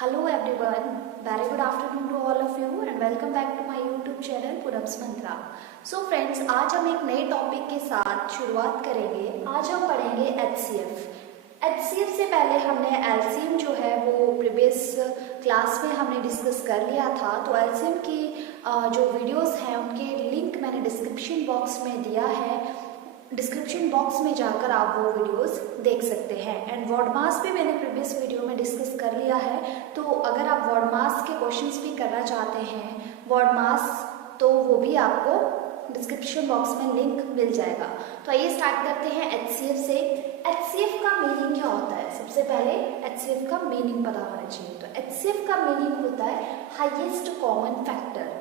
Hello everyone, very good afternoon to all of you and welcome back to my YouTube channel पूरब्स Mantra. So friends, आज हम एक नए topic के साथ शुरुआत करेंगे। आज हम पढ़ेंगे HCF। HCF से पहले हमने LCM जो है वो प्रीवियस क्लास में हमने डिस्कस कर लिया था। तो LCM की जो वीडियोस हैं उनके लिंक मैंने डिस्क्रिप्शन बॉक्स में दिया है। डिस्क्रिप्शन बॉक्स में जाकर आप वो वीडियोस देख सकते हैं। एंड वर्ड मास भी मैंने प्रीवियस वीडियो में डिस्कस कर लिया है। तो अगर आप वर्ड मास के क्वेश्चंस भी करना चाहते हैं वर्ड मास, तो वो भी आपको डिस्क्रिप्शन बॉक्स में लिंक मिल जाएगा। तो आइए स्टार्ट करते हैं HCF से। HCF का मीनिंग क्या होता है? सबसे पहले HCF का मीनिंग पता होना चाहिए। तो HCF का मीनिंग होता है highest common factor.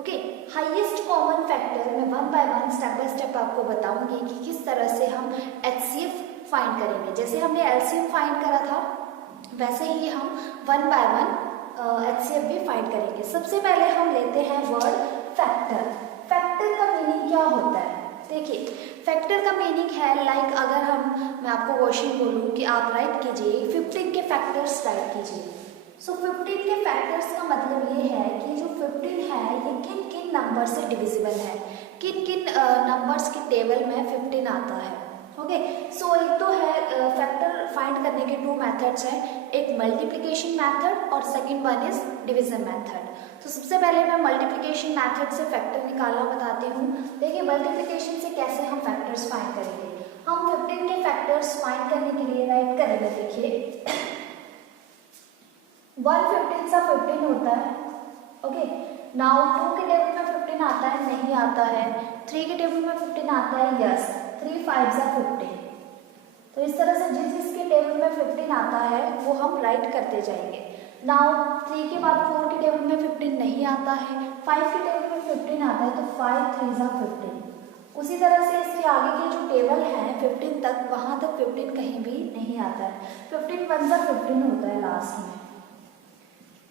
Okay, highest common factor मैं one by one step by step आपको बताऊंगी कि किस तरह से हम HCF फाइंड करेंगे। जैसे हमने LCM फाइंड करा था वैसे ही हम वन बाय वन HCF भी फाइंड करेंगे। सबसे पहले हम लेते हैं वर्ड फैक्टर। फैक्टर का मीनिंग क्या होता है? देखिए, फैक्टर का मीनिंग है अगर मैं आपको क्वेश्चन बोलूँ कि आप राइट कीजिए 15 के फैक्टर्स राइट कीजिए। सो 15 के फैक्टर्स का मतलब ये है कि जो 15 है ये किन किन नंबर से डिविजिबल है, किन किन नंबर्स की टेबल में 15 आता है। ओके, सो एक तो है फैक्टर फाइंड करने के टू मेथड्स हैं, एक मल्टीप्लिकेशन मेथड और second one is division method. तो सबसे पहले मैं मल्टीप्लिकेशन मेथड से फैक्टर निकालना बताती हूँ। देखिए, मल्टीप्लिकेशन से कैसे हम फैक्टर्स फाइंड करेंगे। हम 15 के फैक्टर्स फाइंड करने के लिए राइट करेंगे। देखिए 1/15 सा 15 होता है। ओके, नाउ 2 के टेबल में 15 आता है? नहीं आता है। 3 के टेबल में 15 आता है? यस। 3 5 सा 15। तो इस तरह से जिस जिसके टेबल में 15 आता है वो हम राइट करते जाएंगे। नाउ 3 के बाद 4 के टेबल में 15 नहीं आता है, 5 के टेबल में 15 आता है, तो 5 3 सा 15। उसी तरह से इसके आगे की जो टेबल है 15 तक, वहां तक 15 कहीं भी नहीं आता है। 15 1 सा 15 होता है लास्ट में।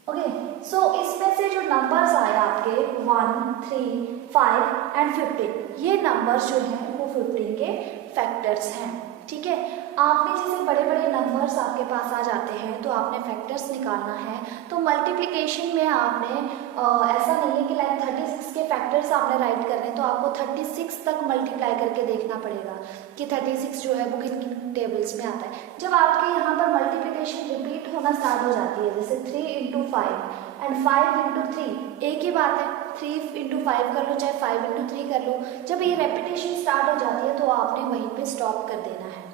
ओके, सो इसमें से जो नंबर्स आए आपके 1 3 5 एंड 15, ये नंबर्स जो हैं वो 15 के फैक्टर्स हैं। ठीक है, आपने जैसे बड़े बड़े नंबर्स आपके पास आ जाते हैं तो आपने फैक्टर्स निकालना है। तो मल्टीप्लिकेशन में आपने ऐसा नहीं है कि 36 के फैक्टर्स आपने राइट करने हैं, तो आपको 36 तक मल्टीप्लाई करके देखना पड़ेगा कि 36 जो है वो किन किन टेबल्स में आता है। जब आपके यहाँ पर मल्टीप्लिकेशन रिपीट होना स्टार्ट हो जाती है, जैसे 3 × 5 एंड 5 × 3, एक ही बात है, 3 × 5 कर लो चाहे 5 × 3 कर लो। जब ये रेपिटेशन स्टार्ट हो जाती है तो आपने वहीं पे स्टॉप कर देना है।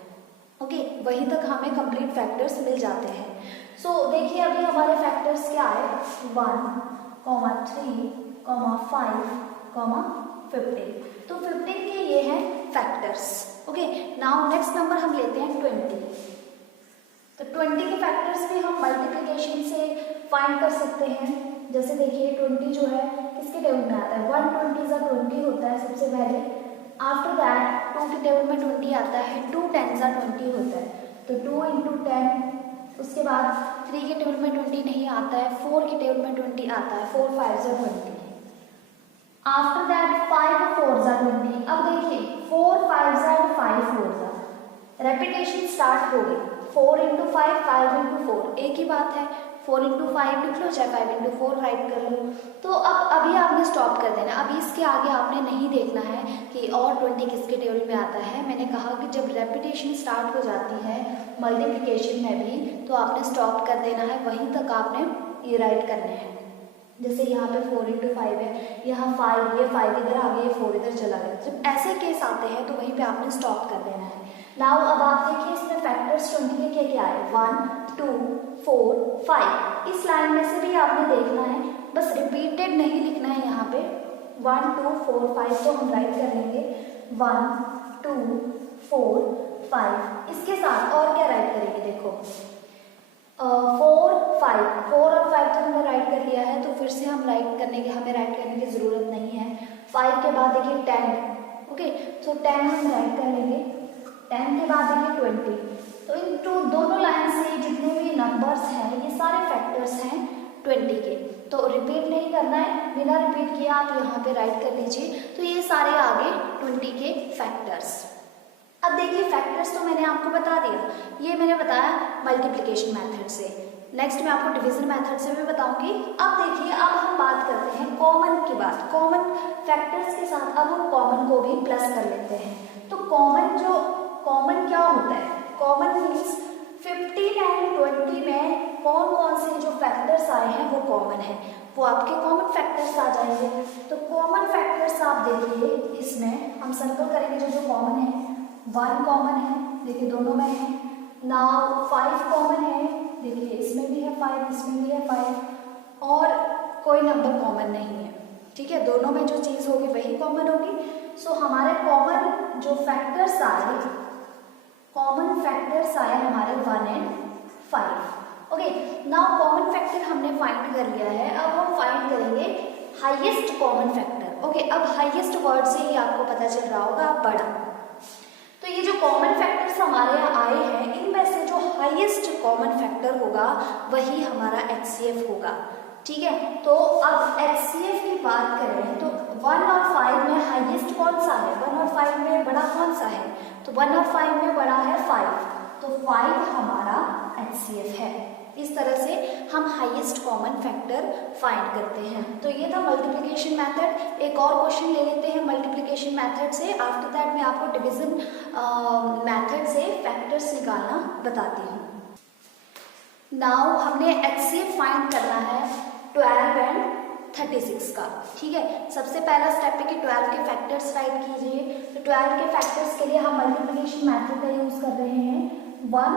ओके, वहीं तक हमें कंप्लीट फैक्टर्स मिल जाते हैं। सो देखिए, अभी हमारे फैक्टर्स क्या है, 1, 3, 5, 15। तो 15 के ये हैं factors. Okay, now next number हम लेते हैं 20। तो 20 के फैक्टर्स भी हम मल्टीप्लिकेशन से फाइंड कर सकते हैं। जैसे देखिए 20 जो है किसके टेबल में आता है? 1 20 सा 20 होता है सबसे पहले। आफ्टर दैट 2 के टेबल में 20 आता है, 2 10 सा 20 होता है, तो 2 × 10। उसके बाद 3 के टेबल में 20 नहीं आता है, 4 के टेबल में 20 आता है, 4 5 सा 20। आफ्टर दैट 5 4 सा 20। अब देखिए 4 5 सा एंड 5 4 सा, रेपिटेशन स्टार्ट हो गई। 4 × 5 5 × 4, एक ही बात है, 4 × 5 लिख लो चाहे 5 × 4 राइट कर लो। तो अब अभी आपने स्टॉप कर देना। अभी इसके आगे आपने नहीं देखना है कि और 20 किसके टेबल में आता है। मैंने कहा कि जब रेपिटेशन स्टार्ट हो जाती है मल्टीप्लिकेशन में भी तो आपने स्टॉप कर देना है, वहीं तक आपने ये राइट करने हैं। जैसे यहाँ पे 4 × 5 है, यहाँ 5, ये 5 इधर आ गया, ये 4 इधर चला गया। जब ऐसे केस आते हैं तो वहीं पे आपने स्टॉप कर देना है। नाउ अब आप देखिए इसमें फैक्टर्स 20 के क्या क्या है, 1 2 4 5। इस लाइन में से भी आपने देखना है, बस रिपीटेड नहीं लिखना है। यहाँ पे 1 2 4 5 तो हम राइट कर लेंगे 1 2 4 5। इसके साथ और क्या राइट करेंगे? देखो 4 5 और 5 तो हमने राइट कर लिया है, तो फिर से हमें राइट करने की ज़रूरत नहीं है। 5 के बाद देखिए 10। ओके, तो 10 हम राइट कर लेंगे। 10 के बाद देखिए 20। तो इन दोनों लाइन से जितने भी नंबर्स हैं ये सारे फैक्टर्स हैं 20 के। तो रिपीट नहीं करना है, बिना रिपीट किए आप यहाँ पे राइट कर लीजिए। तो ये सारे आगे 20 के फैक्टर्स। अब देखिए फैक्टर्स तो मैंने आपको बता दिया, ये मैंने बताया मल्टीप्लिकेशन मेथड से। नेक्स्ट मैं आपको डिवीजन मेथड से भी बताऊंगी। अब देखिए, अब हम बात करते हैं कॉमन की बात। कॉमन फैक्टर्स के साथ अब हम कॉमन को भी प्लस कर लेते हैं। तो कॉमन क्या होता है? कॉमन मीन्स 15 एंड 20 में कौन कौन से जो फैक्टर्स आए हैं वो कॉमन है, वो आपके कॉमन फैक्टर्स आ जाएंगे। तो कॉमन फैक्टर्स आप देखिए, इसमें हम सर्कल करेंगे जो जो कॉमन है। 1 कॉमन है, देखिए दोनों में है। नाउ 5 कॉमन है, देखिए इसमें भी है 5, इसमें भी है 5, और कोई नंबर कॉमन नहीं है। ठीक है, दोनों में जो चीज़ होगी वही कॉमन होगी। सो हमारे कॉमन जो फैक्टर्स आए, कॉमन फैक्टर्स आए हमारे 1 and 5। Okay, now common factor हमने फाइंड कर लिया है। अब हम फाइंड करेंगे हाईएस्ट कॉमन फैक्टर। ओके, अब हाईएस्ट वर्ड से ही आपको पता चल रहा होगा बड़ा। तो ये जो कॉमन फैक्टर्स हमारे यहाँ आए हैं, इनमें से जो हाईएस्ट कॉमन फैक्टर होगा वही हमारा HCF होगा। ठीक है, तो अब HCF की बात करें तो 1 और 5 में हाईएस्ट कौन सा है? 1 और 5 में बड़ा कौन सा है? तो 1 और 5 में बड़ा है 5, तो 5 हमारा HCF है। इस तरह से हम हाईएस्ट कॉमन फैक्टर फाइंड करते हैं। तो ये था मल्टीप्लिकेशन मेथड। एक और क्वेश्चन ले लेते हैं मल्टीप्लिकेशन मेथड से। आफ्टर दैट मैं आपको डिवीजन मेथड से फैक्टर्स निकालना बताती हूँ। नाउ हमने HCF फाइंड करना है 12 एंड 36 का। ठीक है, सबसे पहला स्टेप है कि 12 के फैक्टर्स राइट कीजिए। तो 12 के फैक्टर्स के लिए हम मल्टीप्लिकेशन मेथड का यूज कर रहे हैं। 1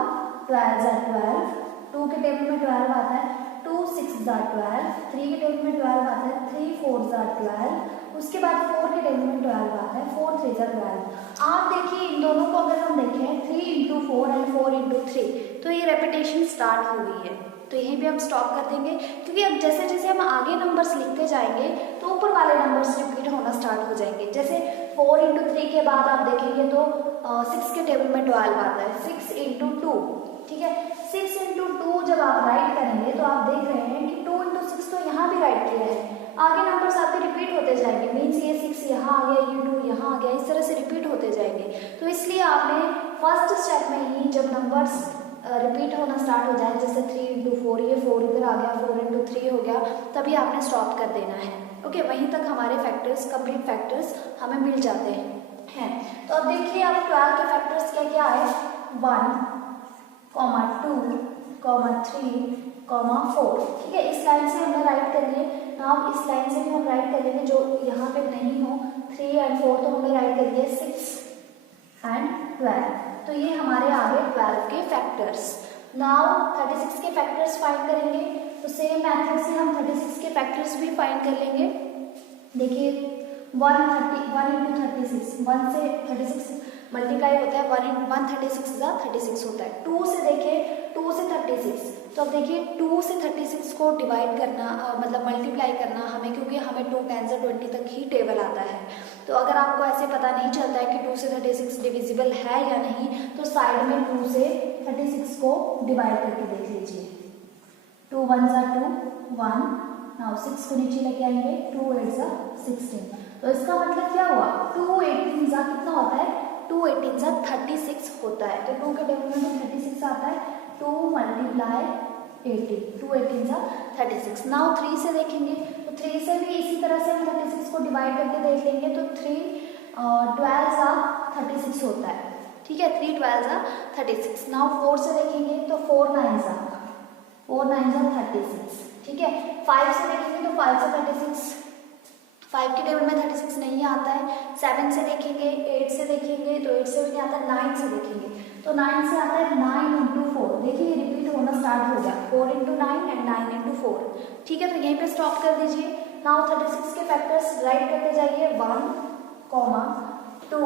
12 × 12, 2 के टेबल में 12 आता है, 2 6 × 12, 3 के टेबल में 12 आता है, 3 4 × 12, उसके बाद 4 के टेबल में 12 आता है, 4 3 × 12। आप देखिए इन दोनों को अगर हम देखें 3 × 4 एंड 4 × 3, तो ये रेपिटेशन स्टार्ट हो गई है। तो यहीं पे हम स्टॉप कर देंगे, क्योंकि अब जैसे जैसे हम आगे नंबर्स लिखते जाएंगे तो ऊपर वाले नंबर्स रिपीट होना स्टार्ट हो जाएंगे। जैसे 4 × 3 के बाद आप देखेंगे तो 6 के टेबल में 12 आता है, 6 × 2। ठीक है, 6 × 2 जब आप राइट करेंगे तो आप देख रहे हैं कि 2 × 6 तो यहाँ भी राइट किया है, आगे नंबर्स आपके रिपीट होते जाएंगे। मीन्स ये 6 यहाँ आ गया, ये 2 यहाँ आ गया, इस तरह से रिपीट होते जाएंगे। तो इसलिए आपने फर्स्ट स्टेप में ही जब नंबर्स रिपीट होना स्टार्ट हो जाए, जैसे 3 × 4, ये 4 इधर आ गया, 4 × 3 हो गया, तभी आपने स्टॉप कर देना है। ओके, वहीं तक हमारे फैक्टर्स, कंप्लीट फैक्टर्स हमें मिल जाते हैं। तो अब देखिए आप 12 के फैक्टर्स क्या क्या आए? 1, 2, 3, 4। ठीक है, इस लाइन से हमने राइट कर लिए। नाउ इस लाइन से भी हम राइट कर लेंगे, जो यहाँ पे नहीं हो। 3 और 4 तो हमने राइट कर लिए, 6 और 12। तो ये हमारे आ गए 12 के फैक्टर्स। नाउ 36 के फैक्टर्स फाइंड करेंगे। तो सेम मेथड से हम 36 के फैक्टर्स भी फाइंड कर लेंगे। देखिए 1 × 36, 1 से 36 मल्टीप्लाई होता है, 1 36 × 36 होता है। 2 से देखिए, 2 से 36, तो अब देखिए 2 से 36 को डिवाइड करना मतलब मल्टीप्लाई करना हमें, क्योंकि हमें 2 10 20 तक ही टेबल आता है। तो अगर आपको ऐसे पता नहीं चलता है कि 2 से 36 डिविजिबल है या नहीं, तो साइड में 2 से 36 को डिवाइड करके देख लीजिए। 2 1 × 2 1, नाउ 6 को नीचे लेके आएंगे, 2 8 × 16। तो इसका मतलब क्या हुआ? 2 18 × कितना होता है? 2 18 × 36 होता है। तो 2 के टेबल में 36 आता है, 2 × 18, 2 18 × 36। नाउ 3 से देखेंगे, तो 3 से भी इसी तरह से हम 36 को डिवाइड करके देख लेंगे। तो 3 12 × 36 होता है। ठीक है, 3 12 × 36। नाउ 4 से देखेंगे तो 4 9 × 36। ठीक है, 5 से देखेंगे तो 5 से 36, 5 के टेबल में 36 नहीं आता है। 7 से देखेंगे, 8 से देखेंगे तो 8 से भी नहीं आता। 9 से देखेंगे तो 9 से आता है 9 × 4। देखिए ये रिपीट होना स्टार्ट हो गया, 4 × 9 एंड 9 × 4। ठीक है, तो यहीं पे स्टॉप कर दीजिए। नाउ 36 के फैक्टर्स राइट करते जाइए। 1, 2,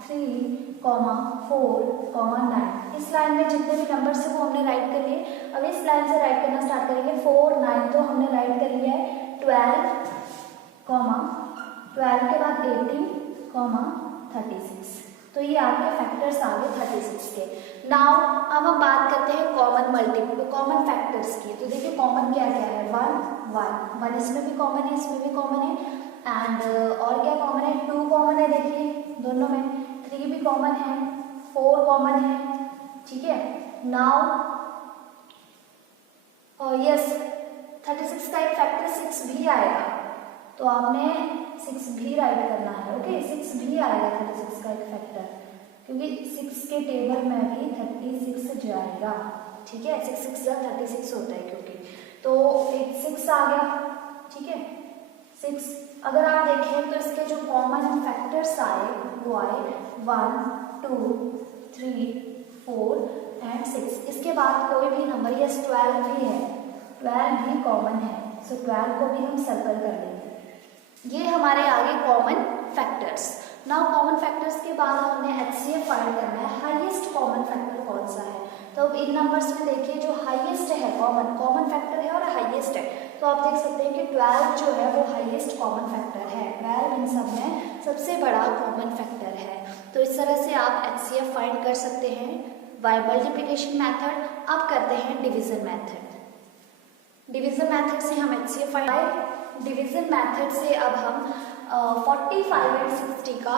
3, 4, 9। इस लाइन में जितने भी नंबर्स है वो हमने राइट कर लिए। अब इस लाइन से राइट करना स्टार्ट करेंगे। 4 9 तो हमने राइट कर लिया है। 12 के बाद 18, 36। तो ये आपके फैक्टर्स आ गए 36 के। नाउ अब हम बात करते हैं कॉमन फैक्टर्स की। तो देखिए कॉमन क्या क्या है? 1 इसमें भी कॉमन है, इसमें भी कॉमन है, एंड और क्या कॉमन है? 2 कॉमन है, देखिए दोनों में। 3 भी कॉमन है, 4 कॉमन है। ठीक है, नाउ यस 36 का एक फैक्टर 6 भी आएगा, तो आपने 6 भी राइट करना है। ओके 6 भी आएगा 36 का एक फैक्टर, क्योंकि 6 के टेबल में भी 36 जाएगा। ठीक है 6 6 जा 36 होता है, क्योंकि तो एक 6 आ गया। ठीक है 6 अगर आप देखें तो इसके जो कॉमन फैक्टर्स आए वो आए 1 2 3 4 एंड 6। इसके बाद कोई भी नंबर, यस 12 भी है, 12 भी कॉमन है, सो 12 को भी हम सर्कल कर लेंगे। ये हमारे आगे common factors. Now common factors के बाद हमने HCF फाइंड करना है, हाईएस्ट कॉमन फैक्टर कौन सा है। तो अब इन नंबर्स में देखिए जो हाईएस्ट है, कॉमन फैक्टर है और हाईएस्ट है, तो आप देख सकते हैं कि 12 जो है वो हाईएस्ट कॉमन फैक्टर है। 12 इन सब में सबसे बड़ा कॉमन फैक्टर है। तो इस तरह से आप HCF फाइंड कर सकते हैं बाय मल्टीप्लिकेशन मेथड। अब करते हैं डिवीजन मेथड। डिवीजन मेथड से हम HCF फाइंड, डिवीजन मेथड से अब हम 45 एंड 60 का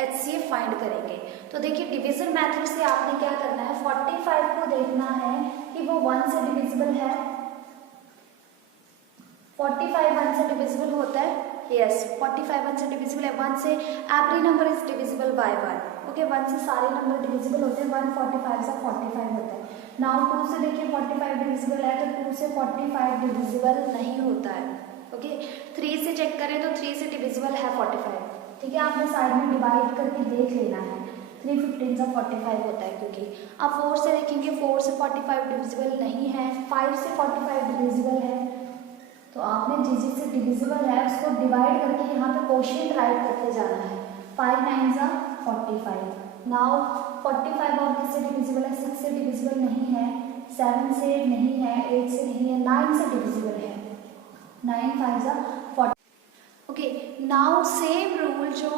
HCF फाइंड करेंगे। तो देखिए डिवीजन मेथड से आपने क्या करना है, 45 को देखना है कि वो 1 से डिविजिबल है। 45 1 से डिविजिबल होता है, यस 45 1 से डिविजिबल है। 1 से every number is divisible by 1। Okay 1 से सारे नंबर डिविजिबल होते हैं। 1 45 से 45 होता है। नाउ 2 से देखिए 45 डिविजिबल है, तो 2 से 45 डिविजिबल नहीं होता है। ओके 3 से चेक करें तो 3 से डिविजिबल है 45। ठीक है आपने साइड में डिवाइड करके देख लेना है। 3 15 से 45 होता है, क्योंकि आप 4 से देखेंगे 4 से 45 डिविजिबल नहीं है। 5 से 45 डिविजिबल है, तो आपने जिस से डिविजिबल है उसको डिवाइड करके यहाँ पे क्वोशिएंट राइट करते जाना है। 5 9 जा 45। नाउ 45 और किससे डिविजिबल है, 6 से डिविजिबल नहीं है, 7 से नहीं है, 8 से नहीं है, 9 से डिविजिबल है। 9 5 जा 40। ओके नाउ सेम रूल जो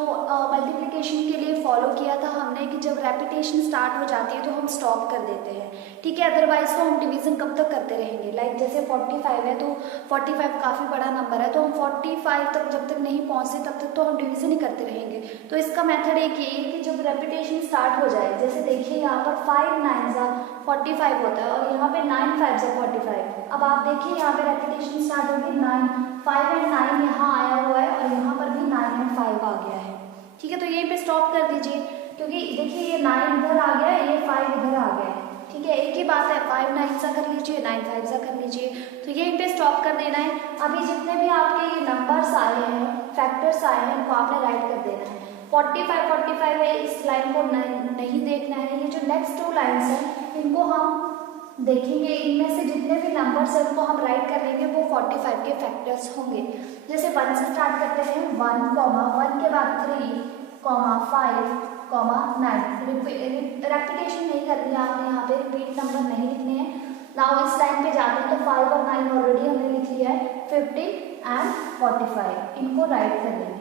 मल्टीप्लिकेशन के लिए फॉलो किया था हमने कि जब रेपिटेशन स्टार्ट हो जाती है तो हम स्टॉप कर देते हैं। ठीक है अदरवाइज तो हम डिवीजन कब तक करते रहेंगे। लाइक जैसे 45 है तो 45 काफ़ी बड़ा नंबर है, तो हम 45 तक जब तक नहीं पहुँचते तब तक तो हम डिवीजन ही करते रहेंगे। तो इसका मेथड एक ये है कि जब रेपिटेशन स्टार्ट हो जाए, जैसे देखिए यहाँ पर 5 9 जा 45 होता है और यहाँ पे 9 5 जा 45। अब आप देखिए यहाँ पे रेपिटेशन स्टार्ट होगी 9 5 एंड 9 यहाँ आया हुआ है और यहाँ पर भी 9 एंड 5 आ गया है। ठीक है तो यहीं पे स्टॉप कर दीजिए, क्योंकि देखिए ये 9 इधर आ गया है, ये 5 इधर आ गया है। ठीक है एक ही बात है, 5 9 सा कर लीजिए, 9 5 सा कर लीजिए, तो यहीं पे स्टॉप कर देना है। अभी जितने भी आपके ये नंबर्स आए हैं, फैक्टर्स आए हैं, इनको आपने राइट कर देना है। 45 है, इस लाइन को नहीं देखना है। ये जो नेक्स्ट 2 लाइन्स हैं इनको हम देखेंगे, इनमें से जितने भी नंबर्स हैं उनको हम राइट कर लेंगे, वो 45 के फैक्टर्स होंगे। जैसे 1 से स्टार्ट करते हैं, 1 1 के बाद 3 5 9। रेपिटेशन नहीं करनी है आपने, यहाँ पे रिपीट नंबर नहीं लिखने हैं। नाउ इस लाइन पे जाते हैं तो 5 और 9 ऑलरेडी हमने लिख लिया है, 50 एंड 45 इनको राइट कर लेंगे।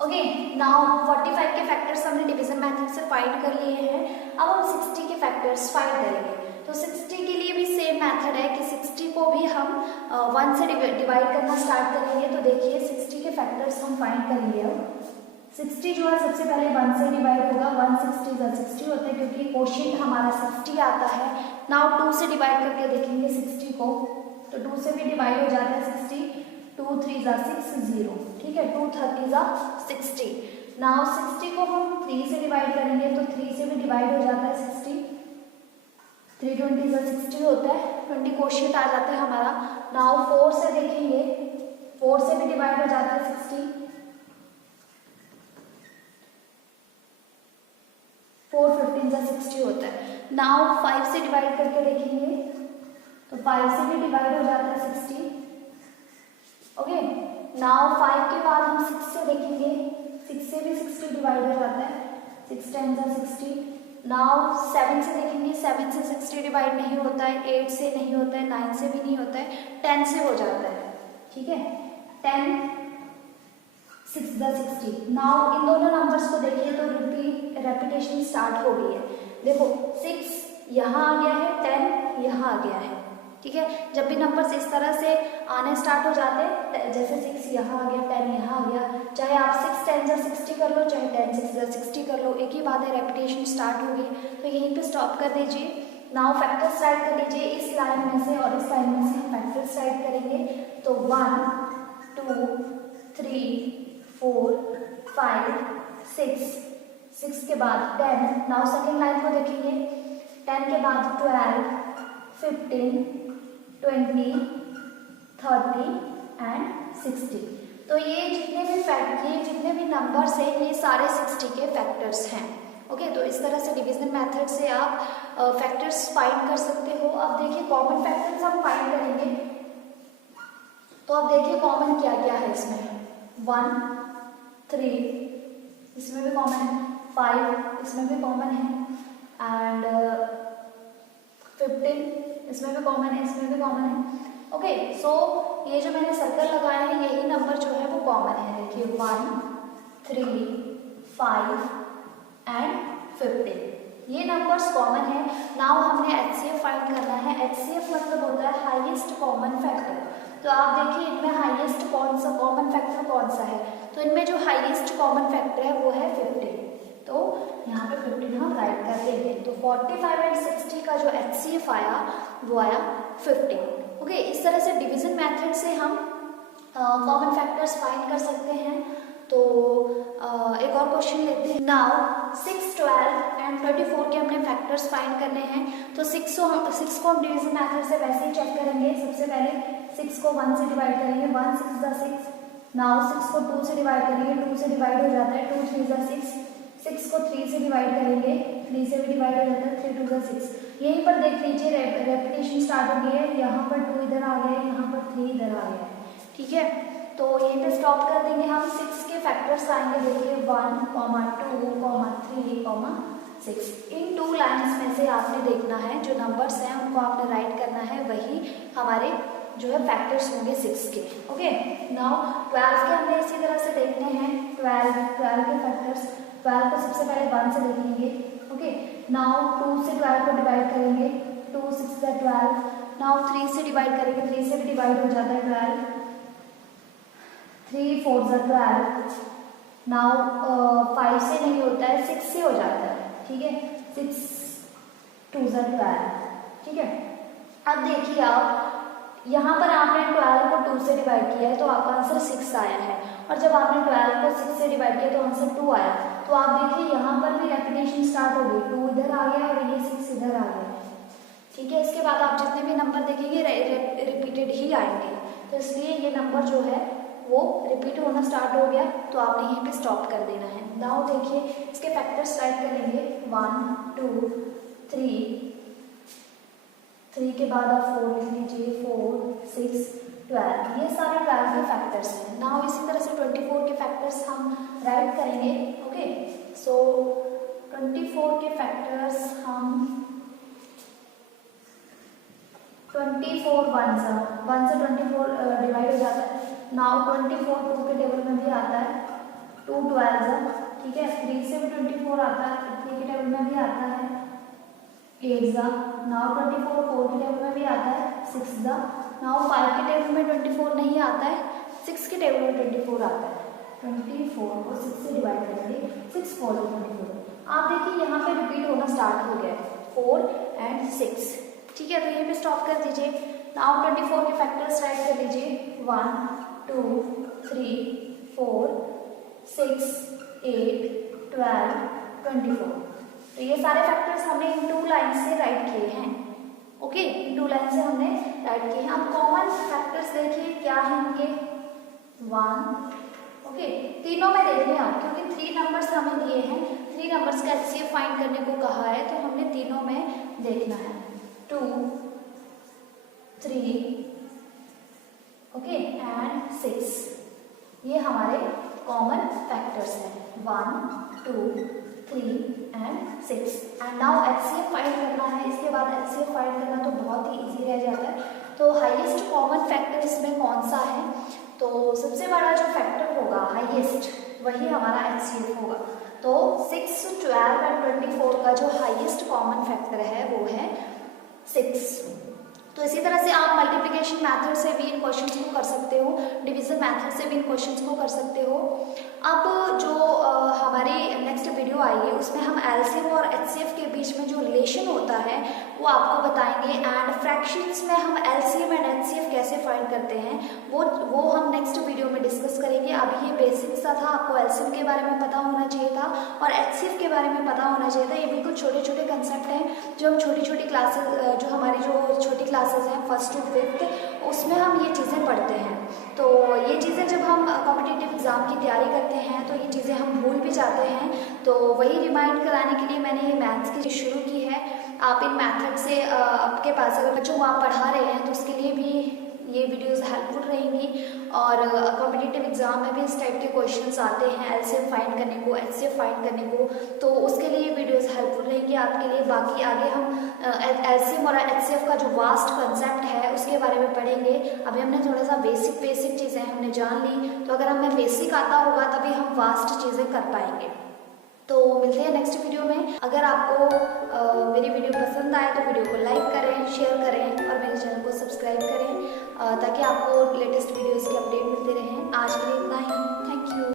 ओके नाउ 45 के फैक्टर्स हमने डिवीजन मेथड से फाइंड कर लिए हैं। अब हम 60 के फैक्टर्स फाइंड करेंगे। तो 60 के लिए भी सेम मेथड है कि 60 को भी हम 1 से डिवाइड करना स्टार्ट करेंगे। तो देखिए 60 के फैक्टर्स हम फाइंड कर लिए। 60 जो है सबसे पहले 1 से डिवाइड होगा, 1 60 का 60 होता है, क्योंकि क्वोशिएंट हमारा 60 आता है। नाउ 2 से डिवाइड करके देखेंगे 60 को, तो 2 से भी डिवाइड हो जाता है 60। 2 3 जा 6 0। ठीक है 2 30 जा 60। नाउ 60 को हम 3 से डिवाइड करेंगे, तो 3 से भी डिवाइड हो जाता है 60। 3 20 जा 60 होता है, 20 क्वोशिएंट आ जाता है हमारा। नाउ 4 से देखेंगे, 4 से भी डिवाइड हो जाता है 60। 4 15 जा 60 होता है। नाउ 5 से डिवाइड करके देखेंगे, तो 5 से भी डिवाइड हो जाता है 60। ओके नाउ 5 के बाद हम 6 से देखेंगे, 6 से भी 60 डिवाइड हो जाता है, 6 10 जा 60। नाउ 7 से देखेंगे, 7 से 60 डिवाइड नहीं होता है, 8 से नहीं होता है, 9 से भी नहीं होता है, 10 से हो जाता है। ठीक है 10 6 जा 60। नाउ इन दोनों नंबर्स को देखिए तो रेपिटेशन स्टार्ट हो गई है। देखो 6 यहाँ आ गया है, 10 यहाँ आ गया है। ठीक है जब भी नंबर्स इस तरह से आने स्टार्ट हो जाते हैं, जैसे 6 यहाँ आ गया, 10 यहाँ आ गया, चाहे आप 6 10 जा 60 कर लो, चाहे 10 6 जा 60 कर लो, एक ही बात है, रेपिटेशन स्टार्ट होगी। तो यहीं पे स्टॉप कर दीजिए। नाउ फैक्टर्स राइट कर लीजिए। इस लाइन में से और इस लाइन में से हम फैक्टर्स राइट करेंगे। तो 1 2 3 4 5 6 के बाद 10। नाउ सेकेंड लाइन को देखेंगे, 10 के बाद 12 15 20 30 एंड 60। तो ये जितने भी नंबर्स हैं ये सारे 60 के फैक्टर्स हैं। ओके, तो इस तरह से डिवीजन मेथड से आप फैक्टर्स फाइंड कर सकते हो। अब देखिए कॉमन फैक्टर्स हम फाइंड करेंगे। तो अब देखिए कॉमन क्या क्या है इसमें। 1 3 इसमें भी कॉमन है, 5 इसमें भी कॉमन है एंड 15 इसमें भी कॉमन है, इसमें भी कॉमन है। ओके, सो ये जो मैंने सर्कल लगाया है यही नंबर जो है वो कॉमन है। देखिए 1 3 5 एंड 15 ये नंबर्स कॉमन है। नाउ हमने HCF फाइंड करना है। HCF मतलब होता है हाईएस्ट कॉमन फैक्टर। तो आप देखिए इनमें हाईएस्ट कौन सा कॉमन फैक्टर कौन सा है। तो इनमें जो हाईएस्ट कॉमन फैक्टर है वो है 15। तो यहाँ पे 15 हम राइट कर देंगे। तो 45 एंड 60 का जो HCF आया वो आया 15। ओके, इस तरह से डिवीजन मेथड से हम कॉमन फैक्टर्स फाइंड कर सकते हैं। तो एक और क्वेश्चन लेते हैं। नाउ 6 12 एंड 24 के हमने फैक्टर्स फाइंड करने हैं। तो 6 को हम डिवीजन मेथड से वैसे ही चेक करेंगे। सबसे पहले 6 को 1 से डिवाइड करेंगे, 1 6 6। नाउ 6 को 2 से डिवाइड करेंगे, 2 से डिवाइड हो जाता है, 2 3 6। 6 को 3 से डिवाइड करेंगे, 3 से भी डिवाइड हो जाता है, 3 2 6। यहीं पर देख लीजिए रेपिटेशन स्टार्ट हो गई है। यहाँ पर 2 इधर आ गया है, यहाँ पर 3 इधर आ गया है। ठीक है, तो यहीं पे स्टॉप कर देंगे हम। 6 के फैक्टर्स आएंगे, देखिए 1 2 3 6। इन 2 लाइन्स में से आपने देखना है जो नंबर्स हैं उनको आपने राइट करना है, वही हमारे जो है फैक्टर्स होंगे 6 के। ओके, नाउ 12 के हमने इसी तरह से देखने हैं। 12 के फैक्टर्स, 12 को सबसे पहले 1 से देखेंगे। ओके, नाउ 2 से 12 को डिवाइड करेंगे, 2 6 12। नाउ 3 से डिवाइड करेंगे, 3 से भी डिवाइड हो जाता है 12, 3 4 12। नाउ 5 से नहीं होता है, 6 से हो जाता है। ठीक है, 6 2 12। ठीक है, अब देखिए आप यहाँ पर आपने 12 को 2 से डिवाइड किया है तो आपका आंसर 6 आया है, और जब आपने 12 को 6 से डिवाइड किया तो आंसर 2 आया। तो आप देखिए यहाँ पर भी रेपिटेशन स्टार्ट हो गई, 2 इधर आ गया और ये 6 इधर आ गया। ठीक है, इसके बाद आप जितने भी नंबर देखेंगे रिपीटेड ही आएंगे। तो इसलिए ये नंबर जो है वो रिपीट होना स्टार्ट हो गया, तो आपने यहीं पे स्टॉप कर देना है। नाउ देखिए इसके फैक्टर्स राइट करेंगे, 1 2 3 के बाद आप 4 लिख लीजिए, 4 6 12। ये सारे 12 के फैक्टर्स हैं। नाउ इसी तरह से 24 के फैक्टर्स हम राइट करेंगे। ओके, सो 24 के फैक्टर्स हम 24 1 से 24 डिवाइड हो जाता है। नाउ 24 2 के टेबल में भी आता है, 2 12। ठीक है, 3 से भी 24 आता है, 3 के टेबल में भी आता है, 8 नाउ 24 4 के टेबल में भी आता है, 6 नाउ 5 के टेबल में 24 नहीं आता है, 6 के टेबल में 24 आता है। 24 को 6 से डिवाइड करेंगे, 6 4 24। आप देखिए यहाँ पे रिपीट होना स्टार्ट हो गया है, 4 एंड 6। ठीक है, तो यहीं पे स्टॉप कर दीजिए। नाउ 24 के फैक्टर्स राइट कर लीजिए, 1 2 3 4 6 8 12 24। तो ये सारे फैक्टर्स हमने इन 2 लाइन से राइट किए हैं। ओके, इन 2 लाइन से हमने राइट किए हैं। अब कॉमन फैक्टर्स देखिए क्या है इनके, 1। ओके, तीनों में देखने हैं आप, क्योंकि 3 नंबर्स हमें दिए हैं, 3 नंबर्स का HCF फाइंड करने को कहा है, तो हमने तीनों में देखना है। 2 3 ओके एंड 6, ये हमारे कॉमन फैक्टर्स हैं, 1 2 3 and 6। And now HCF find करना है। इसके बाद HCF फाइंड करना तो बहुत ही इजी रह जाता है। तो हाईएस्ट कॉमन फैक्टर इसमें कौन सा है, तो सबसे बड़ा जो फैक्टर होगा हाईएस्ट वही हमारा HCF होगा। तो 6 12 एंड 24 का जो हाईएस्ट कॉमन फैक्टर है वो है 6। तो इसी तरह से आप मल्टीप्लिकेशन मेथड से भी इन क्वेश्चंस को कर सकते हो, डिवीजन मेथड से भी इन क्वेश्चंस को कर सकते हो। अब जो हमारी नेक्स्ट वीडियो आएगी उसमें हम एलसीएम और एचसीएफ के बीच में जो रिलेशन होता है वो आपको बताएंगे, एंड फ्रैक्शंस में हम एलसीएम एंड एचसीएफ कैसे फाइंड करते हैं वो हम नेक्स्ट वीडियो में डिस्कस करेंगे। अभी ये बेसिक सा था, आपको एलसीएम के बारे में पता होना चाहिए था और एचसीएफ के बारे में पता होना चाहिए था। ये बिल्कुल छोटे छोटे कंसेप्ट हैं जो हम छोटी छोटी क्लासेस, जो हमारी जो छोटी क्लासेस हैं 1st to 5th, उसमें हम ये चीज़ें पढ़ते हैं। तो ये चीज़ें जब हम कॉम्पिटिटिव एग्ज़ाम की तैयारी करते हैं तो ये चीज़ें हम भूल भी जाते हैं, तो वही रिमाइंड कराने के लिए मैंने ये मैथ्स की चीज़ शुरू की है। आप इन मैथड से आपके पास अगर बच्चों को आप पढ़ा रहे हैं तो उसके लिए भी ये वीडियोस हेल्पफुल रहेंगी। और कॉम्पिटिटिव एग्जाम में भी इस टाइप के क्वेश्चंस आते हैं एलसीएम फाइंड करने को, एचसीएफ फाइंड करने को, तो उसके लिए वीडियोस हेल्पफुल रहेंगी आपके लिए। बाकी आगे हम एलसीएम और एचसीएफ का जो वास्ट कंसेप्ट है उसके बारे में पढ़ेंगे। अभी हमने थोड़ा सा बेसिक चीज़ें हमने जान ली, तो अगर हमें बेसिक आता होगा तभी हम वास्ट चीज़ें कर पाएंगे। तो मिलते हैं नेक्स्ट वीडियो में। अगर आपको मेरी वीडियो पसंद आए तो वीडियो को लाइक करें, शेयर करें और मेरे चैनल को सब्सक्राइब करें ताकि आपको लेटेस्ट वीडियोस की अपडेट मिलते रहे।